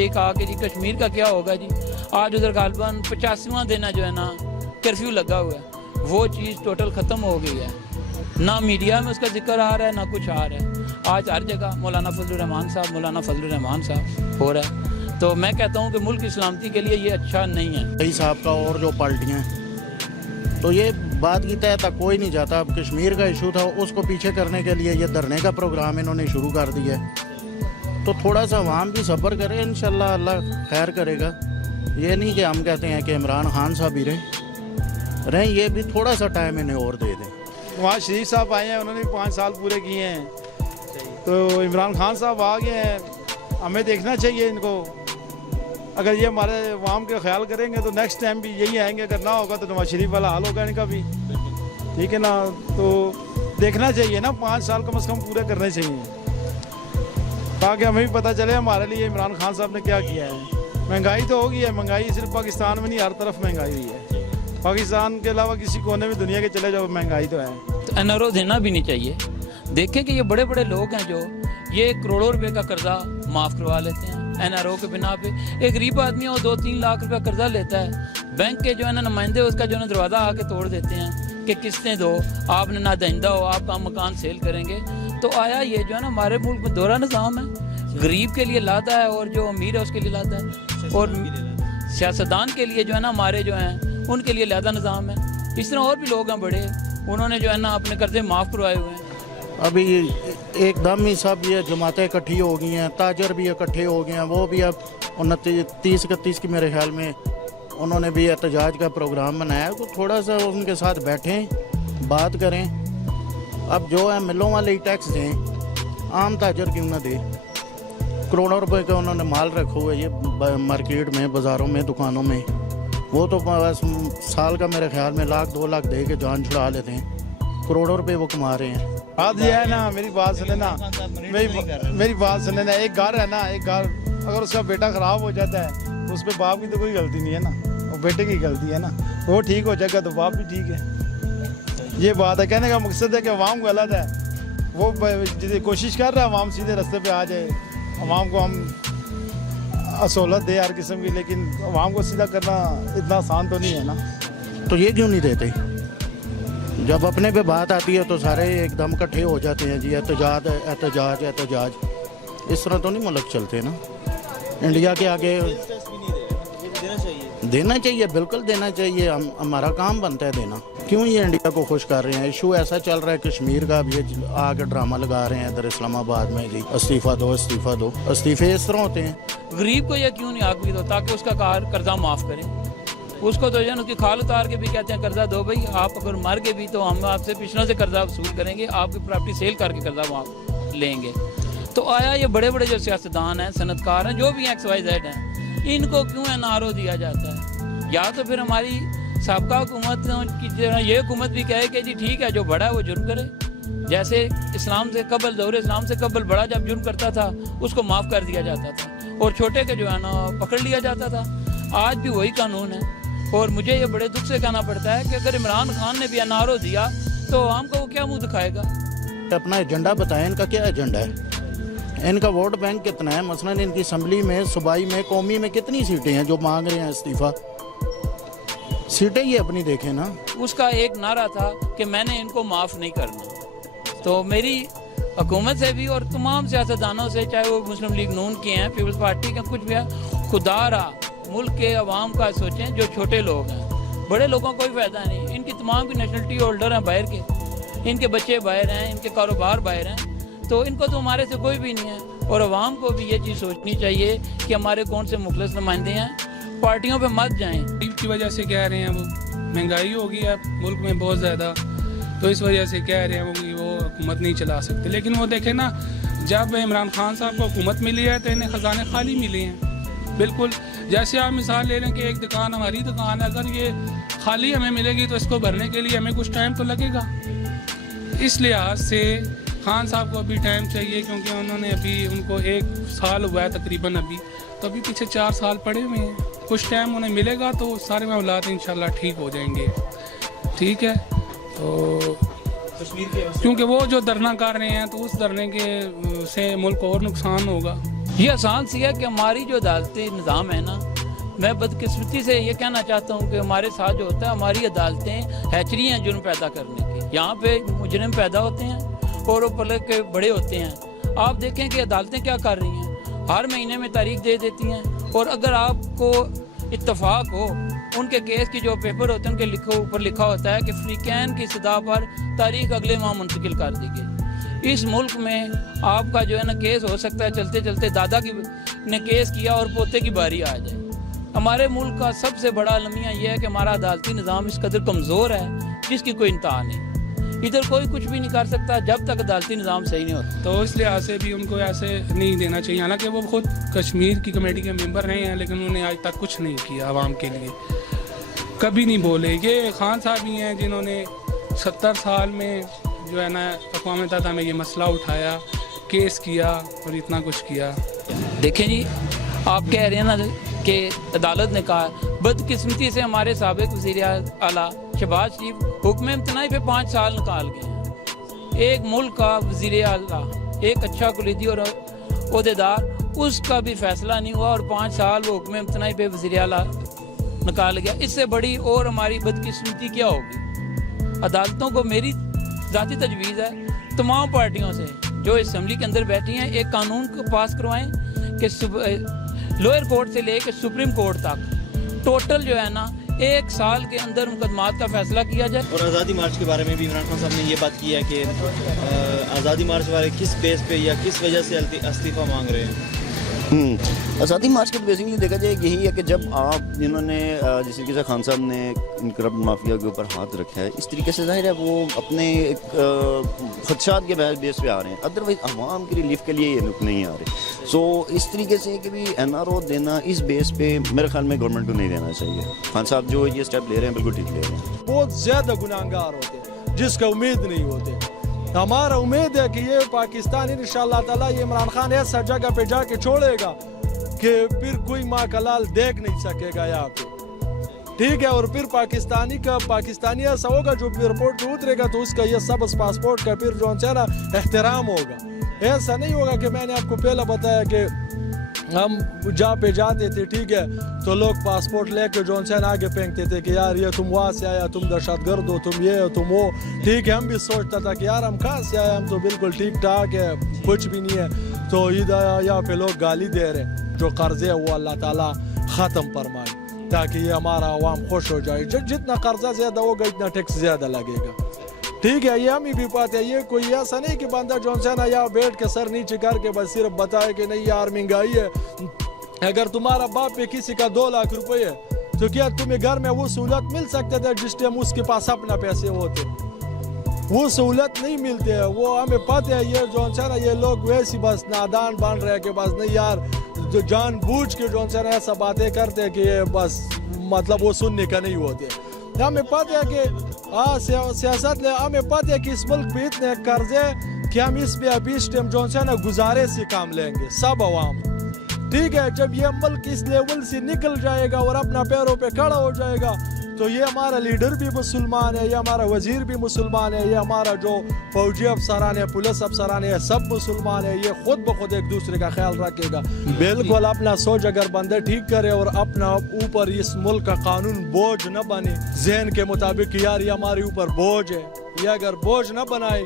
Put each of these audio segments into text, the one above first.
यही कहा कि जी कश्मीर का क्या होगा जी, आज उधर गालबन 85वां दिन है जो है ना कर्फ्यू लगा हुआ है, वो चीज़ टोटल ख़त्म हो गई है। ना मीडिया में उसका जिक्र आ रहा है ना कुछ आ रहा है। आज हर जगह मौलाना फजलुर रहमान साहब हो रहा है। तो मैं कहता हूँ कि मुल्क की सलामती के लिए ये अच्छा नहीं है। कई साहब का और जो पार्टियाँ हैं, तो ये बात की तय तक कोई नहीं जाता। अब कश्मीर का इशू था, उसको पीछे करने के लिए ये धरने का प्रोग्राम इन्होंने शुरू कर दिया है। तो थोड़ा सा अवाम भी सब्र करे, इंशाल्लाह अल्लाह खैर करेगा। ये नहीं कि हम कहते हैं कि इमरान खान साहब ही रहें, ये भी थोड़ा सा टाइम इन्हें और दे दें। वहाँ शरीफ साहब आए हैं, उन्होंने भी 5 साल पूरे किए हैं। तो इमरान खान साहब आ गए हैं, हमें देखना चाहिए इनको। अगर ये हमारे अवाम का ख्याल करेंगे तो नेक्स्ट टाइम भी यही आएंगे। अगर ना होगा तो नवाज शरीफ वाला हाल होगा इनका भी, ठीक है ना। तो देखना चाहिए ना, 5 साल कम से कम पूरे करने चाहिए, ताकि हमें भी पता चले हमारे लिए इमरान खान साहब ने क्या किया है। महंगाई तो होगी है, महंगाई सिर्फ पाकिस्तान में नहीं, हर तरफ महंगाई हुई है। पाकिस्तान के अलावा किसी कोने में दुनिया के चले जाओ, महंगाई तो है। तो एनआरओ देना भी नहीं चाहिए। देखें कि ये बड़े बड़े लोग हैं जो ये करोड़ों रुपए का कर्जा माफ़ करवा लेते हैं एनआरओ के बिना पे। एक गरीब आदमी है वो 2-3 लाख रुपया कर्जा लेता है, बैंक के जो है ना नुमाइंदे उसका जो है ना दरवाज़ा आके तोड़ देते हैं कि किस्तें दो, आपने ना दहिंदा हो, आपका मकान सेल करेंगे। तो आया ये जो है ना हमारे मुल्क में दोहरा निज़ाम है, गरीब के लिए लाता है और जो अमीर है उसके लिए लाता है, और सियासतदान के लिए जो है ना हमारे जो हैं उनके लिए लहदा निज़ाम है। इस तरह और भी लोग हैं बड़े, उन्होंने जो है ना अपने कर्जे माफ़ करवाए हुए हैं। अभी एकदम ही सब ये जमातें इकट्ठी हो गई हैं, ताजर भी इकट्ठे हो गए हैं। वो भी अब 29-31 की मेरे ख्याल में उन्होंने भी एहतजाज का प्रोग्राम बनाया है। तो थोड़ा सा उनके साथ बैठें, बात करें। अब जो है मिलों वाले ही टैक्स दें, आम ताजर क्यों ना दे। करोड़ों रुपए का उन्होंने माल रखा हुआ है ये मार्केट में, बाज़ारों में, दुकानों में। वो तो बस साल का मेरे ख्याल में 1-2 लाख दे के जान छुड़ा लेते हैं, करोड़ों रुपए वो कमा रहे हैं। बात ये है ना, मेरी बात सुने ना, मेरी बात सुने ना। एक घर है ना, एक घर अगर उसका बेटा ख़राब हो जाता है तो उस पर बाप की तो कोई गलती नहीं है ना, वो बेटे की गलती है ना। वो ठीक हो जाएगा तो बाप भी ठीक है। ये बात है, कहने का मकसद है कि अवाम गलत है। वो कोशिश कर रहा है अवाम सीधे रास्ते पे आ जाए, अवाम को हम सहूलत दे हर किस्म की, लेकिन अवाम को सीधा करना इतना आसान तो नहीं है ना। तो ये क्यों नहीं देते? जब अपने पे बात आती है तो सारे एकदम इकट्ठे हो जाते हैं जी, एहतजाज एहतजाज एहतजाज। इस तरह तो नहीं मुल्क चलते ना। इंडिया के आगे देना चाहिए, बिल्कुल देना चाहिए। हमारा काम बनता है देना। क्यों ये इंडिया को खुश कर रहे हैं? इशू ऐसा चल रहा है कश्मीर का, अब ये आके ड्रामा लगा रहे हैं इधर इस्लामाबाद में जी, इस्तीफ़ा दो इस्तीफ़ा दो। इस्तीफ़े इस तरह होते हैं। गरीब को यह क्यों नहीं आग भी दो ताकि उसका कर्जा माफ़ करें। उसको तो जो उसकी खाल उतार के भी कहते हैं कर्जा दो भाई, आप अगर मर के भी तो हम आपसे पिछलों से कर्जा वसूल करेंगे, आपकी प्रॉपर्टी सेल करके कर्जा माफ लेंगे। तो आया ये बड़े बड़े जो सियासतदान हैं, सनतकार हैं, जो भी XYZ हैं, इनको क्यों एनआरओ दिया जाता है? या तो फिर हमारी साबका हुकूमत की ये हुकूमत भी कहे कि जी ठीक है, जो बड़ा है वो जुर्म करे। जैसे इस्लाम से कबल, दौर इस्लाम से कबल बड़ा जब जुर्म करता था उसको माफ़ कर दिया जाता था, और छोटे के जो है ना पकड़ लिया जाता था। आज भी वही कानून है। और मुझे ये बड़े दुख से कहना पड़ता है कि अगर इमरान खान ने भी एनआरओ दिया तो हमको वो क्या मुंह दिखाएगा? अपना एजेंडा बताएं, इनका क्या एजेंडा है? इनका वोट बैंक कितना है? मसलन इनकी असम्बली में, सूबाई में, कौमी में कितनी सीटें हैं जो मांग रहे हैं इस्तीफ़ा? सीटें ये अपनी देखें ना। उसका एक नारा था कि मैंने इनको माफ़ नहीं करना। तो मेरी हुकूमत से भी और तमाम सियासतदानों से, चाहे वो मुस्लिम लीग नून के हैं, पीपल्स पार्टी के, कुछ भी है, खुदारा मुल्क के अवाम का सोचें। जो छोटे लोग हैं, बड़े लोगों को कोई फ़ायदा नहीं। इनकी तमाम की नेशनलिटी होल्डर हैं बाहर के, इनके बच्चे बाहर हैं, इनके कारोबार बाहर हैं, तो इनको तो हमारे से कोई भी नहीं है। और अवाम को भी ये चीज़ सोचनी चाहिए कि हमारे कौन से मुखलिस नुमाइंदे हैं, पार्टियों पे मत जाएं। की वजह से कह रहे हैं वो महंगाई हो गई है मुल्क में बहुत ज़्यादा, तो इस वजह से कह रहे हैं वो हुकूमत नहीं चला सकते। लेकिन वो देखें ना, जब इमरान खान साहब को हुकूमत मिली है तो इन्हें ख़जाने खाली मिले हैं। बिल्कुल, जैसे आप मिसाल ले लें कि एक दुकान हमारी दुकान है, अगर ये खाली हमें मिलेगी तो इसको भरने के लिए हमें कुछ टाइम तो लगेगा। इस लिहाज से खान साहब को अभी टाइम चाहिए, क्योंकि उन्होंने अभी, उनको 1 साल हुआ है तकरीबन अभी, तो अभी पीछे 4 साल पड़े हुए हैं। कुछ टाइम उन्हें मिलेगा तो सारे मामलात इंशाल्लाह ठीक हो जाएंगे। ठीक है, तो क्योंकि वो जो धरना कर रहे हैं तो उस धरने के से मुल्क को और नुकसान होगा। یہ آسان سی ہے کہ ہماری جو عدالتی نظام ہے نا، میں بدقسمتی سے یہ کہنا چاہتا ہوں کہ ہمارے ساتھ جو ہوتا ہے ہماری عدالتیں ہیچری ہیں جرم پیدا کرنے کی. یہاں پہ مجرم پیدا ہوتے ہیں اور وہ پلے کے بڑے ہوتے ہیں. آپ دیکھیں کہ عدالتیں کیا کر رہی ہیں، ہر مہینے میں تاریخ دے دیتی ہیں، اور اگر آپ کو اتفاق ہو ان کے کیس کی جو پیپر ہوتے ہیں ان کے اوپر لکھا ہوتا ہے کہ فریقین کی صدا پر تاریخ اگلے ماہ منتقل کر دی گئی. اس ملک میں آپ کا جو ہے نا کیس ہو سکتا ہے چلتے چلتے دادا نے کیس کیا اور پوتے کی باری آ جائے. ہمارے ملک کا سب سے بڑا المیہ یہ ہے کہ ہمارا عدالتی نظام اس قدر کمزور ہے جس کی کوئی انتہا نہیں. ادھر کوئی کچھ بھی نہیں کر سکتا جب تک عدالتی نظام صحیح نہیں ہوتا. تو اس لحاظ سے بھی ان کو ایسے نہیں دینا چاہیے. حالانکہ وہ خود کشمیر کی کمیٹی کے ممبر رہے ہیں لیکن انہوں نے آج تک کچھ نہیں کیا عوام کے لیے، کبھی نہیں بولے. یہ خان صاحب ہی ہیں جنہوں نے 70 سال میں جو ہے نا اقوام متحدہ میں یہ مسئلہ اٹھایا، کیس کیا اور اتنا کچھ کیا. دیکھیں جی، آپ کہہ رہے ہیں نا کہ عدالت نے کہا، بدقسمتی سے ہمارے سابق وزیر اعلیٰ شہباز شریف حکم امتناعی پہ 5 سال نکال گئے ہیں. ایک ملک کا وزیر اعلیٰ، ایک اچھا کلیدی اور عہدیدار، اس کا بھی فیصلہ نہیں ہوا اور 5 سال وہ حکم امتناعی پہ وزیر اعلیٰ نکال گیا. اس سے بڑی اور ہماری بدقسمتی کیا ہوگی؟ عدالتوں کو میری ذاتی تجویز ہے تمام پارٹیوں سے جو اسمبلی کے اندر بیٹھی ہیں ایک قانون کو پاس کروائیں کہ لوئر کورٹ سے لے کے سپریم کورٹ تک ٹوٹل جو ہے نا 1 سال کے اندر مقدمات کا فیصلہ کیا جائے. اور آزادی مارچ کے بارے میں بھی عمران خان صاحب نے یہ بات کی ہے کہ آزادی مارچ والے کس بیس پہ یا کس وجہ سے استعفیٰ مانگ رہے ہیں. آزادی مارچ کے بیسکلی دیکھا جائے یہی ہے کہ جب آپ جنہوں نے جس طریقے سے خان صاحب نے کرپٹ مافیا کے اوپر ہاتھ رکھا ہے، اس طریقے سے ظاہر ہے وہ اپنے ایک خدشات کے بیس پہ آ رہے ہیں. ادروائز عوام کی ریلیف کے لیے یہ لوگ نہیں آ رہے. سو اس طریقے سے کہ بھی NRO دینا اس بیس پہ میرے خیال میں گورنمنٹ کو نہیں دینا چاہیے. خان صاحب جو یہ اسٹیپ لے رہے ہیں بالکل ٹھیک لے رہے ہیں. بہت زیادہ گناہگار ہوتے ہیں جس کا امید نہیں ہوتے. ہمارا امید ہے کہ یہ پاکستان انشاءاللہ تعالیٰ یہ عمران خان ایسا جگہ پہ جا کے چھوڑے گا کہ پھر کوئی ماں کا لال دیکھ نہیں سکے گا یہاں پہ. ٹھیک ہے، اور پھر پاکستانی ایسا ہوگا جو ایئرپورٹ پہ اترے گا تو اس کا یہ سبز پاسپورٹ کا پھر جو ہے نا احترام ہوگا. ایسا نہیں ہوگا کہ میں نے آپ کو پہلے بتایا کہ ہم جہاں پہ جاتے تھے ٹھیک ہے تو لوگ پاسپورٹ لے کے جو ہے نا آگے پھینکتے تھے کہ یار یہ تم وہاں سے آیا، تم دہشت گرد ہو، تم یہ ہو، تم وہ. ٹھیک ہے، ہم بھی سوچتا تھا کہ یار ہم کہاں سے آئے، ہم تو بالکل ٹھیک ٹھاک ہے، کچھ بھی نہیں ہے. تو ادھر یہاں پہ لوگ گالی دے رہے. جو قرض ہے وہ اللہ تعالیٰ ختم فرمائے تاکہ یہ ہمارا عوام خوش ہو جائے. جتنا قرضہ زیادہ ہوگا اتنا ٹیکس زیادہ لگے گا. ٹھیک ہے، یہ ہم ہی بھی پاتے ہیں. یہ کوئی ایسا نہیں کہ بندہ جو ہے نا یا بیٹھ کے سر نیچے کر کے بس صرف بتائے کہ نہیں یار مہنگائی ہے. اگر تمہارا باپ پہ کسی کا 2 لاکھ روپے ہے تو کیا تمہیں گھر میں وہ سہولت مل سکتے تھے جس ٹائم اس کے پاس اپنا پیسے ہوتے؟ وہ سہولت نہیں ملتے ہیں. وہ ہمیں پتہ ہے یہ جو ہے نا یہ لوگ ویسی بس نادان بن رہے کہ بس نہیں یار جو جان بوجھ کے جو ہے نا ایسا باتیں کرتے کہ یہ بس مطلب وہ سننے کا نہیں ہوتے. ہمیں پتہ ہے کہ سیاست لے ہمیں پتہ ہے کہ اس ملک پہ اتنے قرض ہے کہ ہم اس پہ ابھی اس ٹائم جو ہے نا گزارے سے کام لیں گے سب عوام. ٹھیک ہے، جب یہ ملک اس لیول سے نکل جائے گا اور اپنا پیروں پہ کھڑا ہو جائے گا تو یہ ہمارا لیڈر بھی مسلمان ہے، یہ ہمارا وزیر بھی مسلمان ہے، یہ ہمارا جو فوجی افسران ہے، پولیس افسران ہے، سب مسلمان ہے. یہ خود بخود ایک دوسرے کا خیال رکھے گا. بالکل اپنا سوچ اگر بندہ ٹھیک کرے اور اپنا اوپر اس ملک کا قانون بوجھ نہ بنے ذہن کے مطابق یار یہ ہمارے اوپر بوجھ ہے، یہ اگر بوجھ نہ بنائے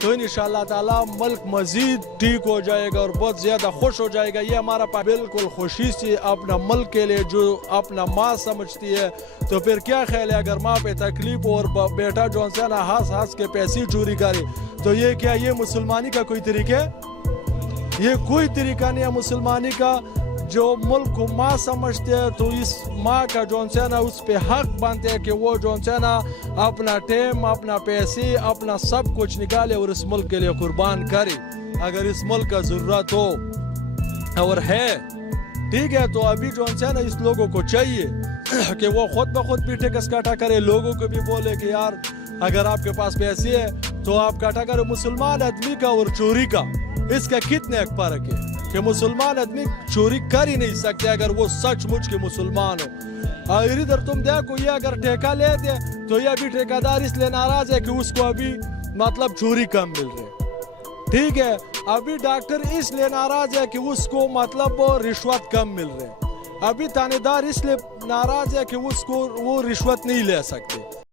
تو انشاءاللہ تعالیٰ ملک مزید ٹھیک ہو جائے گا اور بہت زیادہ خوش ہو جائے گا. یہ ہمارا بالکل خوشی سے اپنا ملک کے لیے جو اپنا ماں سمجھتی ہے تو پھر کیا خیال ہے اگر ماں پہ تکلیف ہو اور بیٹا جو ہے نا ہنس کے پیسے چوری کرے تو یہ کیا یہ مسلمانی کا کوئی طریقہ ہے؟ یہ کوئی طریقہ نہیں ہے مسلمانی کا. جو ملک کو ماں سمجھتے ہیں تو اس ماں کا جو ہے نا اس پہ حق بنتے ہیں کہ وہ جو ہے نا اپنا ٹائم، اپنا پیسے، اپنا سب کچھ نکالے اور اس ملک کے لیے قربان کرے اگر اس ملک کا ضرورت ہو اور ہے. ٹھیک ہے، تو ابھی جو ہے نا اس لوگوں کو چاہیے کہ وہ خود بخود بھی ٹیکس کاٹا کرے. لوگوں کو بھی بولے کہ یار اگر آپ کے پاس پیسے ہے تو آپ کاٹا کرے. مسلمان آدمی کا اور چوری کا اس کا کتنے ایک فرق ہے کہ مسلمان آدمی چوری کر ہی نہیں سکتے اگر وہ سچ مچ کے مسلمان ہو. اور ادھر تم دیکھو یہ اگر ٹھیکہ لے دے تو یہ ابھی ٹھیکہ دار اس لیے ناراض ہے کہ اس کو ابھی مطلب چوری کم مل رہے. ٹھیک ہے، अभी डॉक्टर इसलिए नाराज है कि उसको मतलब वो रिश्वत कम मिल रहे, अभी थानेदार इसलिए नाराज है कि उसको वो रिश्वत नहीं ले सकते।